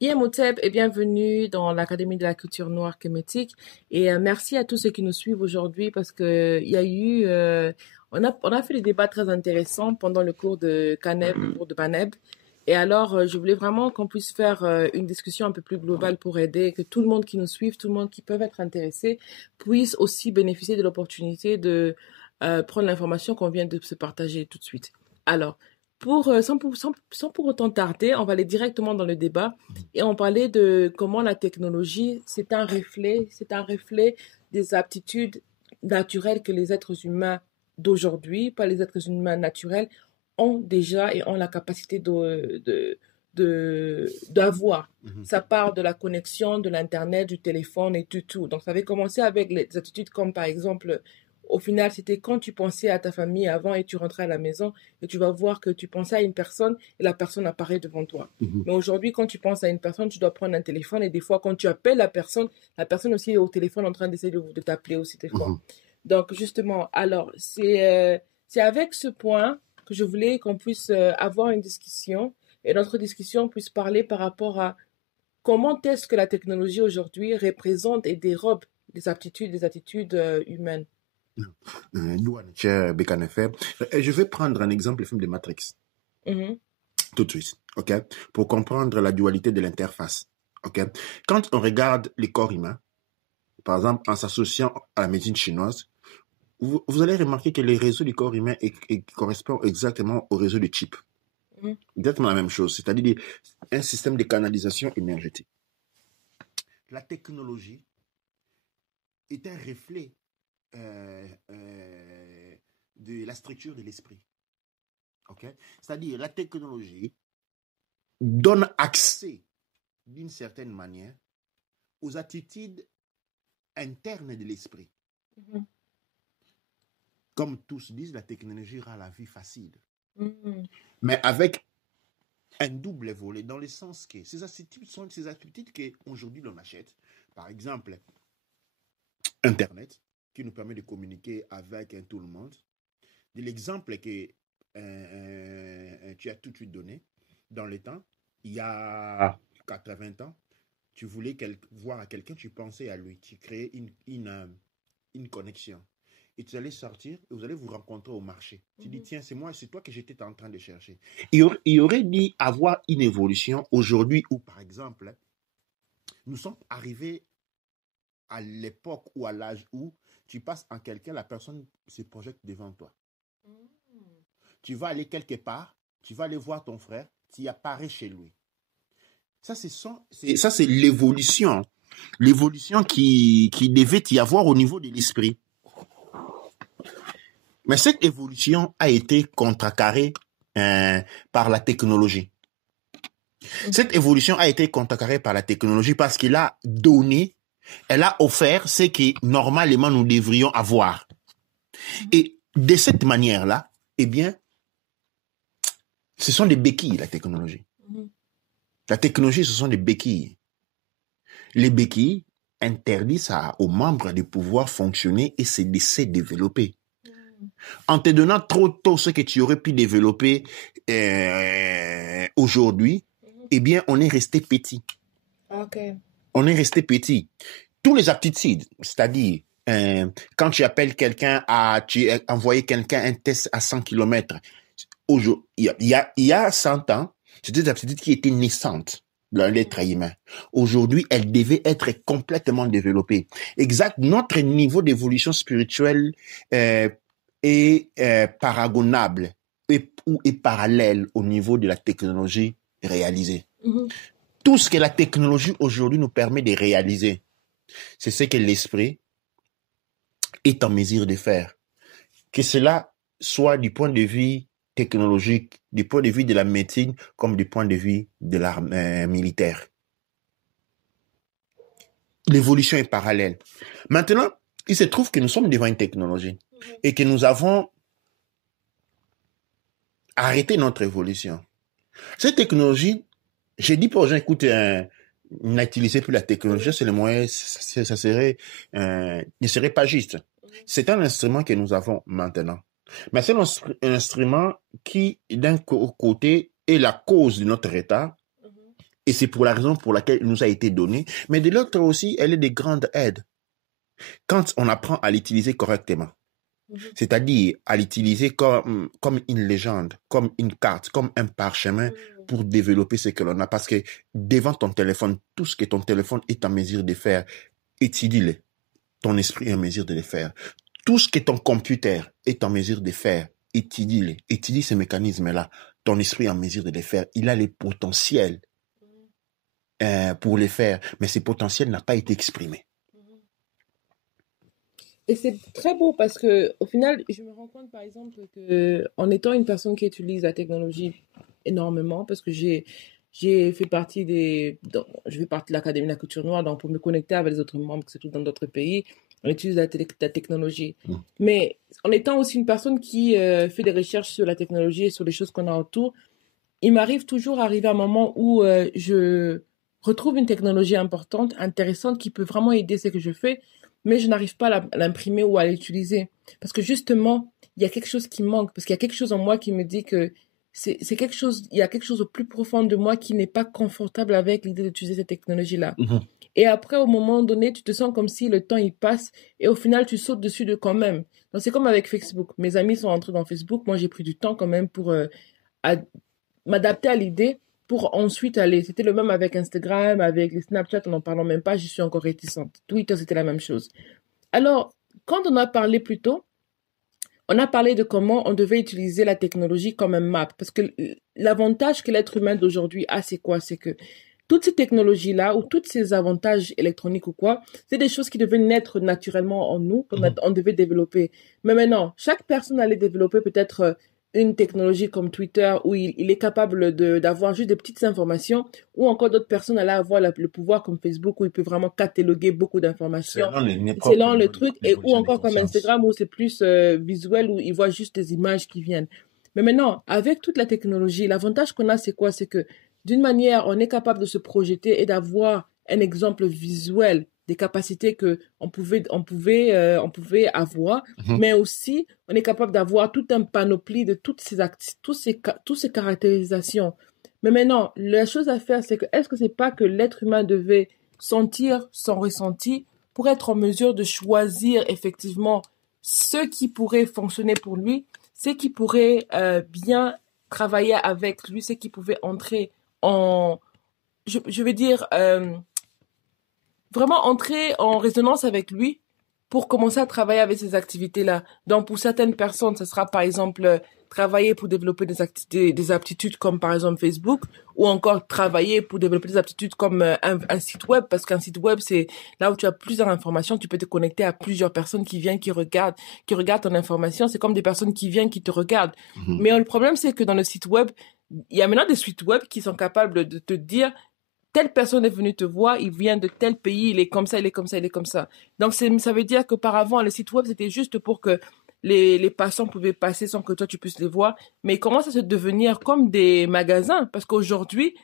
Imhotep et bienvenue dans l'Académie de la culture noire kémétique. Et merci à tous ceux qui nous suivent aujourd'hui parce que il y a eu, on a fait des débats très intéressants pendant le cours de Caneb, le cours de Baneb. Et alors, je voulais vraiment qu'on puisse faire une discussion un peu plus globale pour aider que tout le monde qui nous suive, tout le monde qui peut être intéressé, puisse aussi bénéficier de l'opportunité de prendre l'information qu'on vient de se partager tout de suite. Alors, sans pour autant tarder, on va aller directement dans le débat et on parlait de comment la technologie, c'est un reflet des aptitudes naturelles que les êtres humains d'aujourd'hui, pas les êtres humains naturels, ont déjà et ont la capacité d'avoir. Ça part de la connexion, de l'Internet, du téléphone et tout. Donc, ça avait commencé avec les attitudes comme, par exemple, au final, c'était quand tu pensais à ta famille avant et tu rentrais à la maison et tu vas voir que tu pensais à une personne et la personne apparaît devant toi. Mais aujourd'hui, quand tu penses à une personne, tu dois prendre un téléphone et des fois, quand tu appelles la personne aussi est au téléphone en train d'essayer de t'appeler aussi des fois. Donc, justement, alors, c'est avec ce point que je voulais qu'on puisse avoir une discussion et notre discussion puisse parler par rapport à comment est-ce que la technologie aujourd'hui représente et dérobe des attitudes humaines. Je vais prendre un exemple, le film de Matrix. Tout de suite, ok? Pour comprendre la dualité de l'interface, ok? Quand on regarde les corps humains, par exemple, en s'associant à la médecine chinoise, vous allez remarquer que les réseaux du corps humain correspondent exactement au réseau de chip. Exactement la même chose, c'est-à-dire un système de canalisation énergétique. La technologie est un reflet de la structure de l'esprit. Okay? C'est-à-dire la technologie donne accès d'une certaine manière aux attitudes internes de l'esprit. Comme tous disent, la technologie rend la vie facile. Mais avec un double volet, dans le sens que ces attitudes sont ces attitudes qu'aujourd'hui l'on achète. Par exemple, Internet, qui nous permet de communiquer avec tout le monde. De l'exemple que tu as tout de suite donné, dans le temps, il y a 80 ans, tu voulais voir quelqu'un, tu pensais à lui, tu créais une connexion. Et tu allais sortir et vous allez vous rencontrer au marché. Tu dis, tiens, c'est toi que j'étais en train de chercher. Il y aurait dû avoir une évolution aujourd'hui où, par exemple, nous sommes arrivés à l'époque ou à l'âge où tu passes en quelqu'un, la personne se projette devant toi. Tu vas aller quelque part, tu vas aller voir ton frère, tu apparais chez lui. Ça, c'est l'évolution. L'évolution qui devait y avoir au niveau de l'esprit. Mais cette évolution a été contrecarrée par la technologie. Cette évolution a été contrecarrée par la technologie parce qu'elle a donné, elle a offert ce que normalement nous devrions avoir. Et de cette manière-là, eh bien, ce sont des béquilles, la technologie. La technologie, ce sont des béquilles. Les béquilles interdisent aux membres de pouvoir fonctionner et se laisser développer. En te donnant trop tôt ce que tu aurais pu développer aujourd'hui, eh bien, on est resté petit. On est resté petit. Tous les aptitudes, c'est-à-dire, quand tu appelles quelqu'un, tu as envoyé quelqu'un un test à 100 km, il y a 100 ans, c'était des aptitudes qui étaient naissantes dans l'être humain. Aujourd'hui, elles devaient être complètement développées. Exact, notre niveau d'évolution spirituelle est paragonable ou est parallèle au niveau de la technologie réalisée. Tout ce que la technologie aujourd'hui nous permet de réaliser, c'est ce que l'esprit est en mesure de faire. Que cela soit du point de vue technologique, du point de vue de la médecine, comme du point de vue de l'armée militaire. L'évolution est parallèle. Maintenant, il se trouve que nous sommes devant une technologie et que nous avons arrêté notre évolution. Cette technologie, j'ai dit aux gens, écoute, n'utilisez plus la technologie, c'est le moyen, ça serait, ne serait pas juste. C'est un instrument que nous avons maintenant. Mais c'est un instrument qui, d'un côté, est la cause de notre état Et c'est pour la raison pour laquelle elle nous a été donnée. Mais de l'autre aussi, elle est de grande aide. Quand on apprend à l'utiliser correctement. C'est-à-dire à l'utiliser comme une légende, comme une carte, comme un parchemin pour développer ce que l'on a. Parce que devant ton téléphone, tout ce que ton téléphone est en mesure de faire, étudie-le. Ton esprit est en mesure de le faire. Tout ce que ton computer est en mesure de faire, étudie-le. Étudie ces mécanismes-là. Ton esprit est en mesure de les faire. Il a les potentiels pour les faire, mais ce potentiel n'a pas été exprimé. Et c'est très beau parce que au final, je me rends compte par exemple que en étant une personne qui utilise la technologie énormément, parce que j'ai fait partie je fais partie de l'Académie de la culture noire, donc pour me connecter avec les autres membres, surtout dans d'autres pays, on utilise la technologie. Mais en étant aussi une personne qui fait des recherches sur la technologie et sur les choses qu'on a autour, il m'arrive toujours d'arriver à un moment où je retrouve une technologie importante, intéressante, qui peut vraiment aider ce que je fais, mais je n'arrive pas à l'imprimer ou à l'utiliser. Parce que justement, il y a quelque chose qui manque, parce qu'il y a quelque chose en moi qui me dit que c'est quelque chose, il y a quelque chose au plus profond de moi qui n'est pas confortable avec l'idée d'utiliser cette technologie-là. Et après, au moment donné, tu te sens comme si le temps, il passe, et au final, tu sautes dessus de quand même. Donc, c'est comme avec Facebook. Mes amis sont entrés dans Facebook, moi, j'ai pris du temps quand même pour m'adapter à l'idée, pour ensuite aller. C'était le même avec Instagram, avec les Snapchat, on n'en parlant même pas, je suis encore réticente. Twitter, c'était la même chose. Alors, quand on a parlé plus tôt, on a parlé de comment on devait utiliser la technologie comme un map. Parce que l'avantage que l'être humain d'aujourd'hui a, c'est quoi? C'est que toutes ces technologies-là, ou tous ces avantages électroniques ou quoi, c'est des choses qui devaient naître naturellement en nous, qu'on devait développer. Mais maintenant, chaque personne allait développer peut-être une technologie comme Twitter où il est capable d'avoir juste des petites informations, ou encore d'autres personnes allaient avoir le pouvoir comme Facebook où il peut vraiment cataloguer beaucoup d'informations selon le truc, et ou encore comme Instagram où c'est plus visuel, où il voit juste des images qui viennent. Mais maintenant, avec toute la technologie, l'avantage qu'on a, c'est quoi? C'est que d'une manière, on est capable de se projeter et d'avoir un exemple visuel des capacités que on pouvait avoir, mais aussi on est capable d'avoir tout un panoplie de toutes ces caractérisations. Mais maintenant, la chose à faire, c'est que est-ce que c'est pas que l'être humain devait sentir son ressenti pour être en mesure de choisir effectivement ce qui pourrait fonctionner pour lui, ce qui pourrait bien travailler avec lui, ce qui pouvait entrer en, je veux dire, vraiment entrer en résonance avec lui pour commencer à travailler avec ces activités-là. Donc, pour certaines personnes, ce sera par exemple travailler pour développer des aptitudes comme par exemple Facebook, ou encore travailler pour développer des aptitudes comme un site web, parce qu'un site web, c'est là où tu as plusieurs informations, tu peux te connecter à plusieurs personnes qui viennent, qui regardent ton information. C'est comme des personnes qui viennent, qui te regardent. Mais le problème, c'est que dans le site web, il y a maintenant des sites web qui sont capables de te dire telle personne est venue te voir, il vient de tel pays, il est comme ça, il est comme ça, il est comme ça. Donc, ça veut dire qu'auparavant, le site web, c'était juste pour que les passants pouvaient passer sans que toi, tu puisses les voir. Mais il commence à se devenir comme des magasins. Parce qu'aujourd'hui,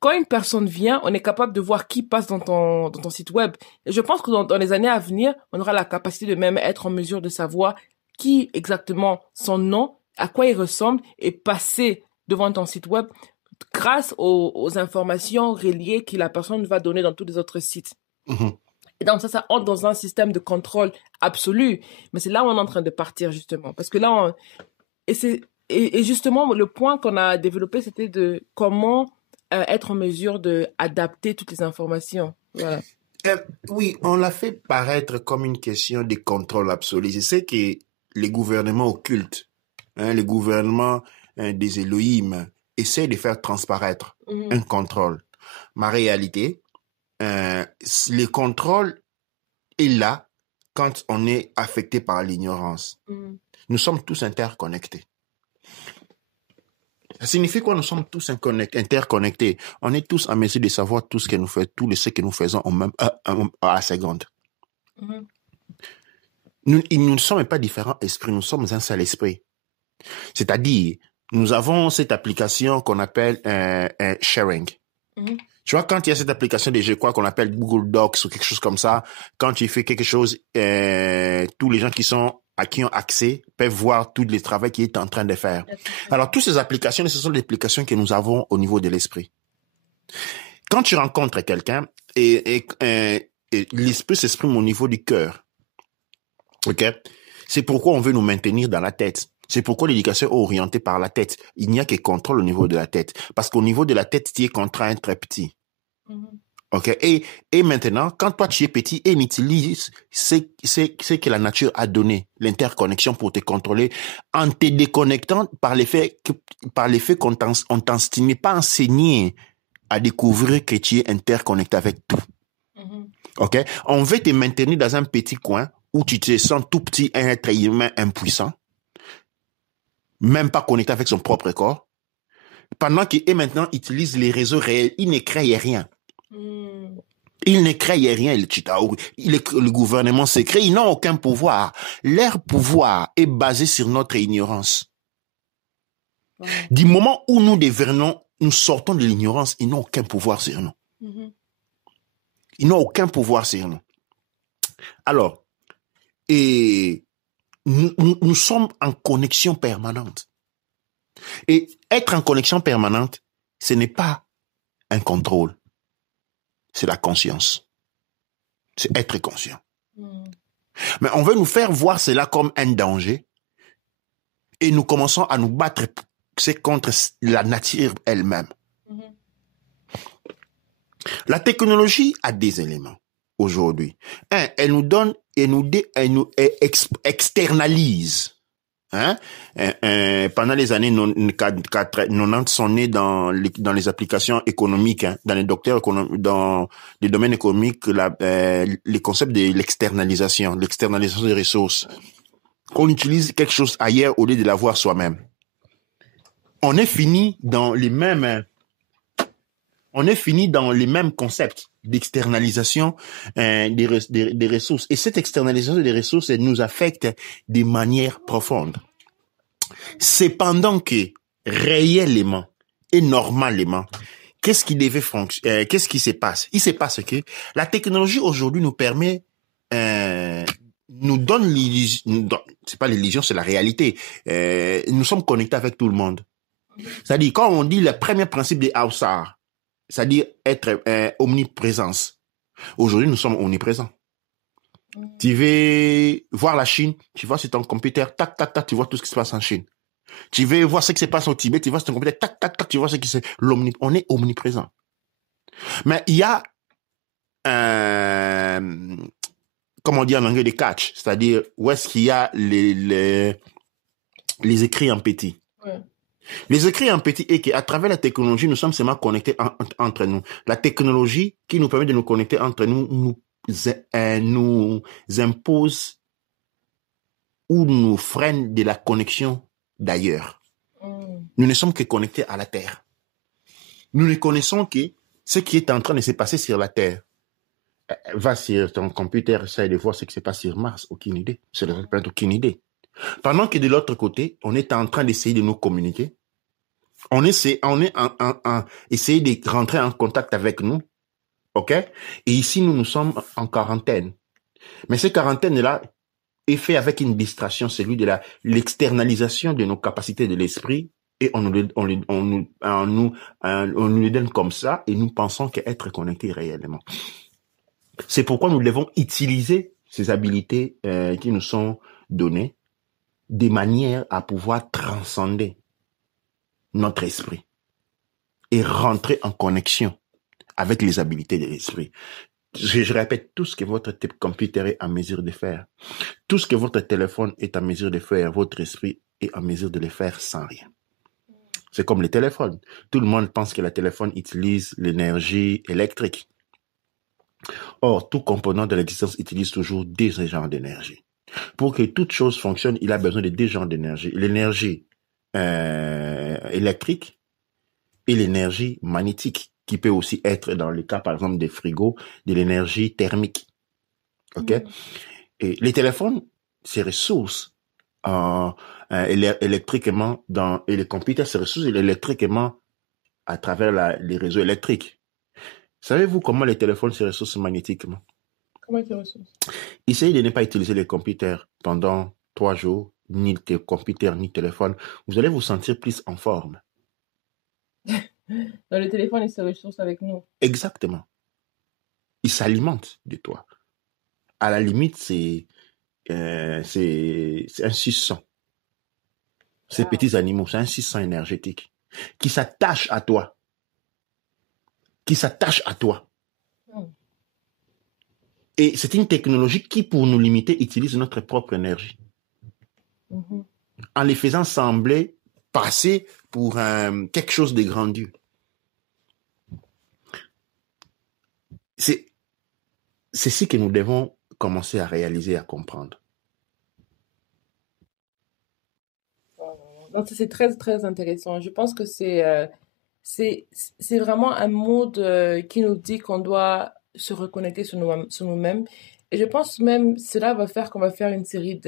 quand une personne vient, on est capable de voir qui passe dans ton site web. Et je pense que dans les années à venir, on aura la capacité de même être en mesure de savoir qui exactement son nom, à quoi il ressemble, et passer devant ton site web grâce aux informations reliées que la personne va donner dans tous les autres sites. Et donc ça entre dans un système de contrôle absolu. Mais c'est là où on est en train de partir, justement. Parce que là, et justement, le point qu'on a développé, c'était de comment être en mesure d'adapter toutes les informations. Voilà. Oui, on l'a fait paraître comme une question de contrôle absolu. Je sais que les gouvernements occultes, les gouvernements des Elohim, essaie de faire transparaître un contrôle. Ma réalité, le contrôle est là quand on est affecté par l'ignorance. Nous sommes tous interconnectés. Ça signifie quoi? Nous sommes tous interconnectés. On est tous en mesure de savoir tout ce que nous faisons, tout ce que nous faisons à la seconde. Nous ne sommes pas différents esprits, nous sommes un seul esprit. C'est-à-dire, nous avons cette application qu'on appelle sharing. Tu vois, quand il y a cette application de jeux qu'on appelle Google Docs ou quelque chose comme ça, quand tu fais quelque chose, tous les gens qui ont accès peuvent voir tout le travail qu'il est en train de faire. Alors, toutes ces applications, ce sont des applications que nous avons au niveau de l'esprit. Quand tu rencontres quelqu'un et l'esprit s'exprime au niveau du cœur, ok? C'est pourquoi on veut nous maintenir dans la tête. C'est pourquoi l'éducation est orientée par la tête. Il n'y a que contrôle au niveau de la tête. Parce qu'au niveau de la tête, tu es contraint très petit. Ok? Et maintenant, quand toi tu es petit et n'utilises ce que la nature a donné, l'interconnexion pour te contrôler, en te déconnectant par l'effet qu'on n'est pas enseigné à découvrir que tu es interconnecté avec tout. Ok? On veut te maintenir dans un petit coin où tu te sens tout petit, un être humain impuissant, même pas connecté avec son propre corps, pendant qu'il maintenant utilise les réseaux réels, il ne crée rien. Il ne crée rien, le gouvernement secret, ils n'ont aucun pouvoir. Leur pouvoir est basé sur notre ignorance. Du moment où nous sortons de l'ignorance, ils n'ont aucun pouvoir sur nous. Ils n'ont aucun pouvoir sur nous. Alors, et nous sommes en connexion permanente. Et être en connexion permanente, ce n'est pas un contrôle. C'est la conscience. C'est être conscient. Mais on veut nous faire voir cela comme un danger et nous commençons à nous battre contre la nature elle-même. La technologie a des éléments aujourd'hui. Elle nous donne et elle nous externalise. Pendant les années 90 sont nés dans les applications économiques, dans les domaines économiques, les concepts de l'externalisation des ressources. On utilise quelque chose ailleurs au lieu de l'avoir soi-même. On est fini dans les mêmes concepts d'externalisation des ressources. Et cette externalisation des ressources, elle nous affecte de manière profonde. Cependant que, réellement et normalement, qu'est-ce qui se passe? Il se passe que la technologie aujourd'hui nous permet, nous donne l'illusion, c'est pas l'illusion, c'est la réalité. Nous sommes connectés avec tout le monde. C'est-à-dire, quand on dit le premier principe des Haussards, c'est-à-dire être omniprésence. Aujourd'hui, nous sommes omniprésents. Tu veux voir la Chine, tu vois sur ton computer, tac, tac, tac, tu vois tout ce qui se passe en Chine. Tu veux voir ce qui se passe au Tibet, tu vois sur ton computer, tac, tac, tac, tu vois ce qui se passe. On est omniprésent. Mais il y a comme on dit en anglais, des catch, c'est-à-dire où est-ce qu'il y a les écrits en petit. Les écrits en petit et qu'à travers la technologie, nous sommes seulement connectés entre nous. La technologie qui nous permet de nous connecter entre nous nous impose ou nous freine de la connexion d'ailleurs. Nous ne sommes que connectés à la Terre. Nous ne connaissons que ce qui est en train de se passer sur la Terre. Va sur ton computer, essaye de voir ce qui se passe sur Mars. Aucune idée. C'est peut-être aucune idée. Pendant que de l'autre côté, on est en train d'essayer de nous communiquer. On essaie de rentrer en contact avec nous. OK? Et ici, nous sommes en quarantaine. Mais cette quarantaine-là est faite avec une distraction, celui de l'externalisation de nos capacités de l'esprit. Et on nous le donne comme ça et nous pensons qu'être connectés réellement. C'est pourquoi nous devons utiliser ces habilités qui nous sont données de manière à pouvoir transcender notre esprit et rentrer en connexion avec les habilités de l'esprit. Je répète, tout ce que votre computer est en mesure de faire, tout ce que votre téléphone est en mesure de faire, votre esprit est en mesure de le faire sans rien. C'est comme les téléphones. Tout le monde pense que le téléphone utilise l'énergie électrique. Or, tout composant de l'existence utilise toujours des genres d'énergie. Pour que toute chose fonctionne, il a besoin de deux genres d'énergie. L'énergie électrique et l'énergie magnétique, qui peut aussi être, dans le cas, par exemple, des frigos, de l'énergie thermique. OK? Et les téléphones, ces ressources électriquement, et les computers, ces ressources électriquement à travers les réseaux électriques. Savez-vous comment les téléphones se ressourcent magnétiquement? Comment ils se ressourcent? Essayez de ne pas utiliser les computers pendant 3 jours, ni computer, ni téléphone. Vous allez vous sentir plus en forme. Dans le téléphone, il se ressource avec nous. Exactement. Il s'alimente de toi. À la limite, c'est un suçant. Ces petits animaux, c'est un suçant énergétique qui s'attache à toi. Qui s'attache à toi. Et c'est une technologie qui, pour nous limiter, utilise notre propre énergie. En les faisant sembler passer pour quelque chose de grandiose. C'est ce que nous devons commencer à réaliser, à comprendre. Donc, c'est très, très intéressant. Je pense que c'est vraiment un monde qui nous dit qu'on doit se reconnecter sur nous-mêmes. Et je pense même cela va faire qu'on va faire une série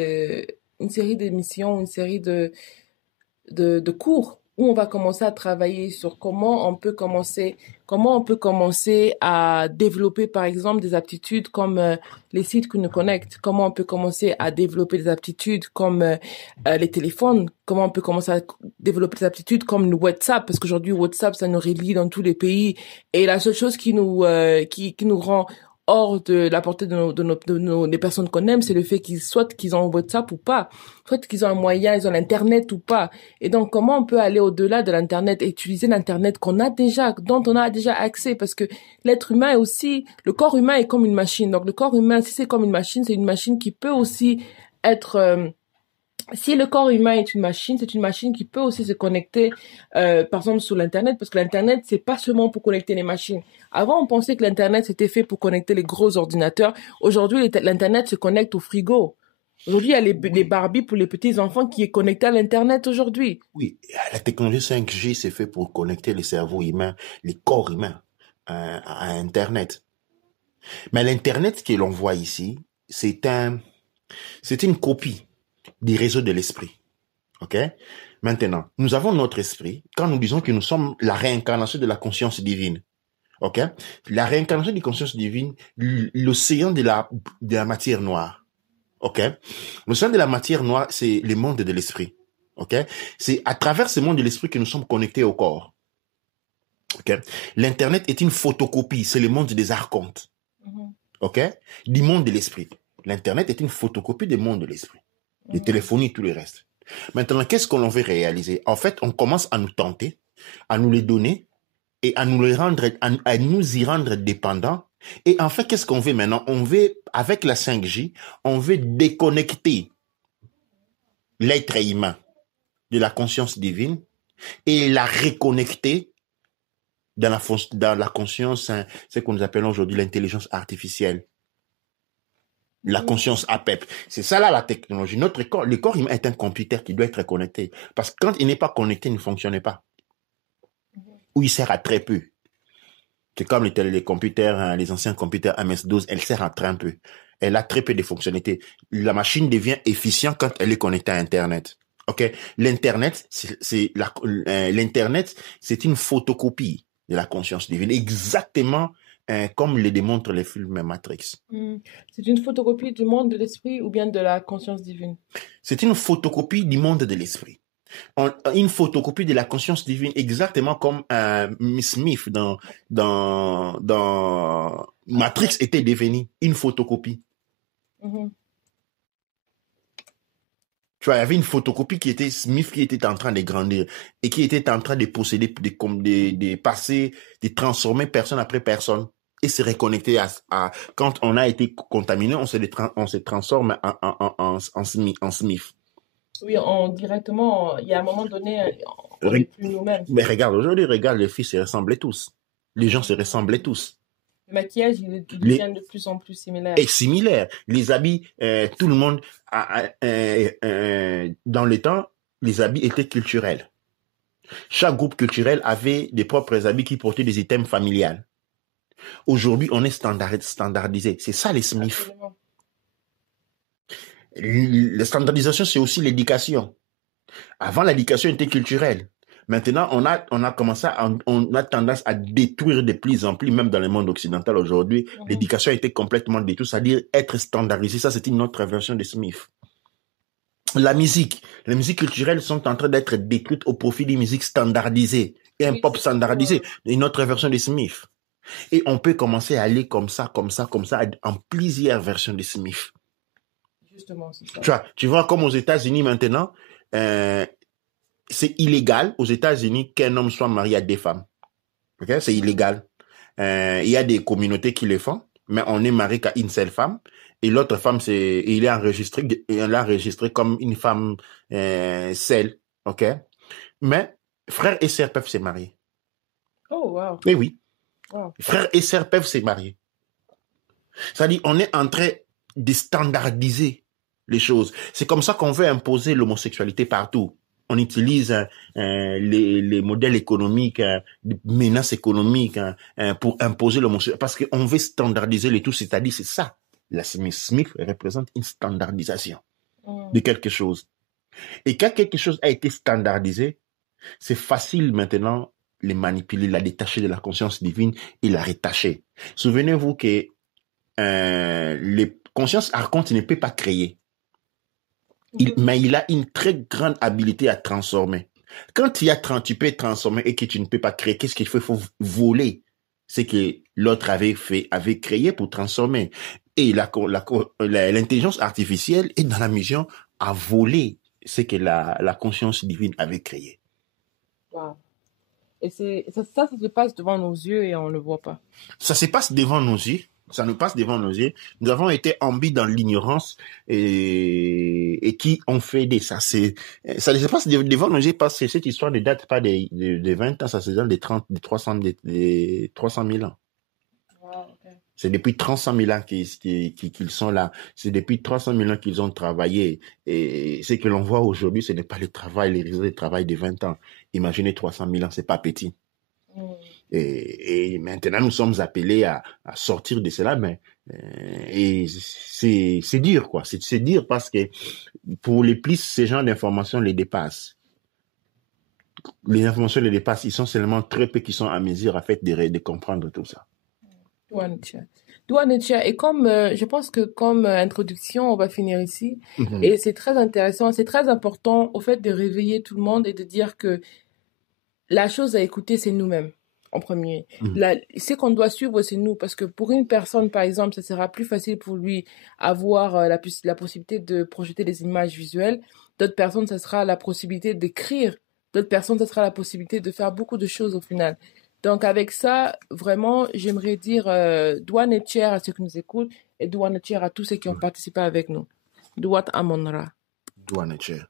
d'émissions, une série de cours où on va commencer à travailler sur comment on peut commencer à développer, par exemple, des aptitudes comme les sites qui nous connectent, comment on peut commencer à développer des aptitudes comme les téléphones, comment on peut commencer à développer des aptitudes comme le WhatsApp, parce qu'aujourd'hui, WhatsApp, ça nous relie dans tous les pays. Et la seule chose qui nous rend hors de la portée des personnes qu'on aime, c'est le fait qu'ils ont WhatsApp ou pas, soit qu'ils ont un moyen, ils ont l'Internet ou pas. Et donc, comment on peut aller au-delà de l'Internet et utiliser l'Internet dont on a déjà accès? Parce que l'être humain est aussi, le corps humain est comme une machine. Donc, le corps humain, si c'est comme une machine, c'est une machine qui peut aussi être, si le corps humain est une machine, c'est une machine qui peut aussi se connecter, par exemple, sur l'Internet, parce que l'Internet, c'est pas seulement pour connecter les machines. Avant, on pensait que l'Internet, c'était fait pour connecter les gros ordinateurs. Aujourd'hui, l'Internet se connecte au frigo. Aujourd'hui, il y a les Barbie pour les petits enfants qui est connecté à l'Internet aujourd'hui. Oui, la technologie 5G, c'est fait pour connecter les cerveaux humains, les corps humains à Internet. Mais l'Internet que l'on voit ici, c'est une copie du réseau de l'esprit. OK? Maintenant, nous avons notre esprit quand nous disons que nous sommes la réincarnation de la conscience divine. OK? La réincarnation de la conscience divine, l'océan de la matière noire. OK? L'océan de la matière noire, c'est le monde de l'esprit. OK? C'est à travers ce monde de l'esprit que nous sommes connectés au corps. OK? L'Internet est une photocopie, c'est le monde des archontes. OK? Du monde de l'esprit. L'Internet est une photocopie du monde de l'esprit. Les téléphonies, tout le reste. Maintenant, qu'est-ce qu'on veut réaliser? En fait, on commence à nous tenter, à nous les donner et à nous y rendre dépendants. Et en fait, qu'est-ce qu'on veut maintenant? On veut, avec la 5G, on veut déconnecter l'être humain de la conscience divine et la reconnecter dans la conscience, ce que nous appelons aujourd'hui l'intelligence artificielle. La conscience APEP. C'est ça là la technologie. Le corps humain est un computer qui doit être connecté. Parce que quand il n'est pas connecté, il ne fonctionne pas. Ou il sert à très peu. C'est comme les computers, les anciens computers MS-DOS, elle sert à très peu. Elle a très peu de fonctionnalités. La machine devient efficiente quand elle est connectée à Internet. OK? L'Internet, l'Internet, c'est une photocopie de la conscience divine. Exactement comme le démontrent les films Matrix. C'est une photocopie du monde de l'esprit ou bien de la conscience divine? C'est une photocopie du monde de l'esprit. Une photocopie de la conscience divine, exactement comme Miss Smith dans Matrix était devenu une photocopie. Tu vois, il y avait une photocopie qui était Smith qui était en train de grandir et qui était en train de posséder, de passer, de transformer personne après personne et se reconnecter à quand on a été contaminé, on se transforme en Smith. Oui, directement, il y a un moment donné, on n'est plus nous-mêmes. Mais regarde, aujourd'hui, les filles se ressemblaient tous. Les gens se ressemblaient tous. Le maquillage, il devient de plus en plus similaire. Et similaire. Les habits, tout le monde, dans le temps, les habits étaient culturels. Chaque groupe culturel avait des propres habits qui portaient des items familiales. Aujourd'hui, on est standardisé. C'est ça les Smiths. La standardisation, c'est aussi l'éducation. Avant, l'éducation était culturelle. Maintenant, on a tendance à détruire de plus en plus, même dans le monde occidental aujourd'hui. L'éducation a été complètement détruite, c'est-à-dire être standardisée. Ça, c'est une autre version de Smith. Les musiques culturelles sont en train d'être détruites au profit des musiques standardisées, et un pop standardisé, une autre version de Smith. Et on peut commencer à aller comme ça, en plusieurs versions de Smith. Justement, c'est ça. Tu vois, comme aux États-Unis maintenant, c'est illégal aux États-Unis qu'un homme soit marié à des femmes. Okay? C'est illégal. Il y a des communautés qui le font, mais on est marié qu'à une seule femme. Et l'autre femme, il est enregistré comme une femme seule. OK? Mais frères et sœurs peuvent se marier. Oh, wow. Et oui. Wow. Frères et sœurs peuvent se marier. C'est-à-dire, on est en train de standardiser les choses. C'est comme ça qu'on veut imposer l'homosexualité partout. On utilise les modèles économiques, les menaces économiques pour imposer l'homosexualité. Parce qu'on veut standardiser les tout. C'est-à-dire, c'est ça. La Smith représente une standardisation de quelque chose. Et quand quelque chose a été standardisé, c'est facile maintenant de les manipuler, la détacher de la conscience divine et la rétacher. Souvenez-vous que les consciences archontes ne peut pas créer. Mais il a une très grande habilité à transformer. Quand tu peux transformer et que tu ne peux pas créer, qu'est-ce qu'il faut? Il faut voler ce que l'autre avait créé pour transformer. Et l'intelligence artificielle est dans la mission à voler ce que la conscience divine avait créé. Wow. Et ça se passe devant nos yeux et on ne le voit pas. Ça se passe devant nos yeux. Ça nous passe devant nos yeux. Nous avons été imbus dans l'ignorance et qui ont fait des ça. Ça se passe devant nos yeux parce que cette histoire ne date pas de 20 ans, ça se donne des 300 000 ans. Wow, okay. C'est depuis 300 000 ans qu'ils sont là. C'est depuis 300 000 ans qu'ils ont travaillé. Et ce que l'on voit aujourd'hui, ce n'est pas le travail, les résultats de travail de 20 ans. Imaginez 300 000 ans, c'est pas petit. Et maintenant, nous sommes appelés à sortir de cela, mais et c'est dur, quoi. C'est dur parce que pour les plus, ces genres d'informations les dépassent. Les informations les dépassent. Ils sont seulement très peu qui sont à mesure, en fait, de comprendre tout ça. Et comme je pense que comme introduction, on va finir ici. Et c'est très intéressant, c'est très important au fait de réveiller tout le monde et de dire que la chose à écouter, c'est nous-mêmes en premier. Ce qu'on doit suivre, c'est nous, parce que pour une personne, par exemple, ça sera plus facile pour lui avoir la possibilité de projeter des images visuelles. D'autres personnes, ça sera la possibilité d'écrire. D'autres personnes, ça sera la possibilité de faire beaucoup de choses au final. Donc, avec ça, vraiment, j'aimerais dire douane et tiers à ceux qui nous écoutent et douane et tiers à tous ceux qui ont participé avec nous. Douane Amonra. Douane et tiers.